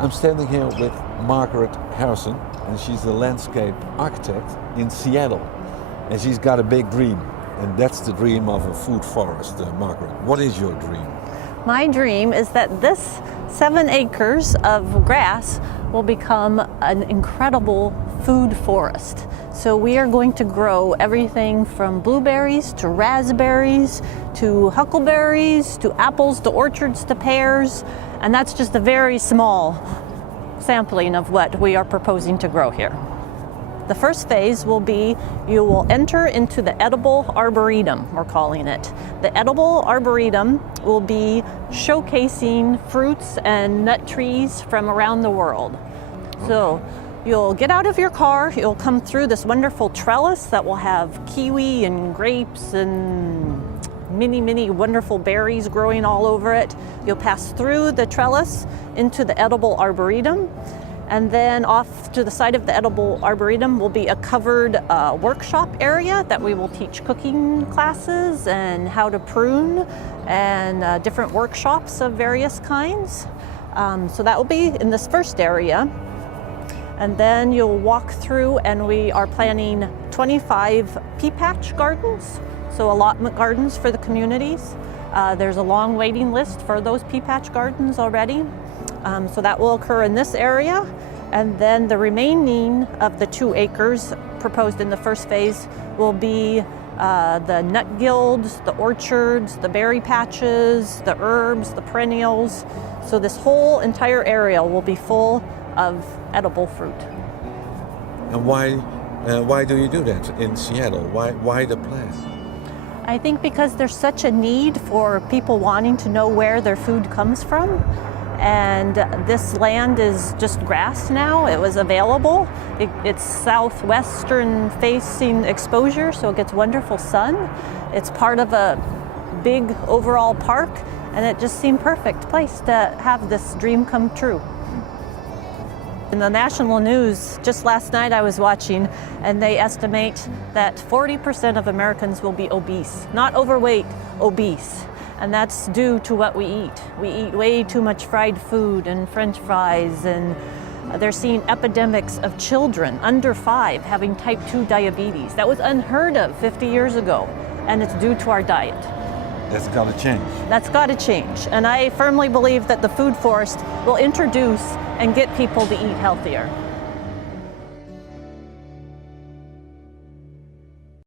I'm standing here with Margaret Harrison, and she's a landscape architect in Seattle. And she's got a big dream, and that's the dream of a food forest. Margaret, what is your dream? My dream is that this 7 acres of grass will become an incredible food forest. So we are going to grow everything from blueberries to raspberries to huckleberries to apples to orchards to pears, and that's just a very small sampling of what we are proposing to grow here. The first phase will be you will enter into the edible arboretum, we're calling it. The edible arboretum will be showcasing fruits and nut trees from around the world. So you'll get out of your car, you'll come through this wonderful trellis that will have kiwi and grapes and many wonderful berries growing all over it. You'll pass through the trellis into the edible arboretum. And then off to the side of the edible arboretum will be a covered workshop area that we will teach cooking classes and how to prune and different workshops of various kinds. So that will be in this first area. And then you'll walk through, and we are planning 25 pea patch gardens, so allotment gardens for the communities. There's a long waiting list for those pea patch gardens already. So that will occur in this area, and then the remaining of the 2 acres proposed in the first phase will be the nut guilds, the orchards, the berry patches, the herbs, the perennials. So this whole entire area will be full of edible fruit. And why do you do that in Seattle? Why the plan? I think because there's such a need for people wanting to know where their food comes from. And this land is just grass now. It was available. It's southwestern facing exposure, so it gets wonderful sun. It's part of a big overall park, and it just seemed perfect place to have this dream come true. In the national news, just last night I was watching, and they estimate that 40% of Americans will be obese. Not overweight, obese. And that's due to what we eat. We eat way too much fried food and French fries, and they're seeing epidemics of children under 5 having type 2 diabetes. That was unheard of 50 years ago, and it's due to our diet. That's got to change. That's got to change. And I firmly believe that the food forest will introduce and get people to eat healthier.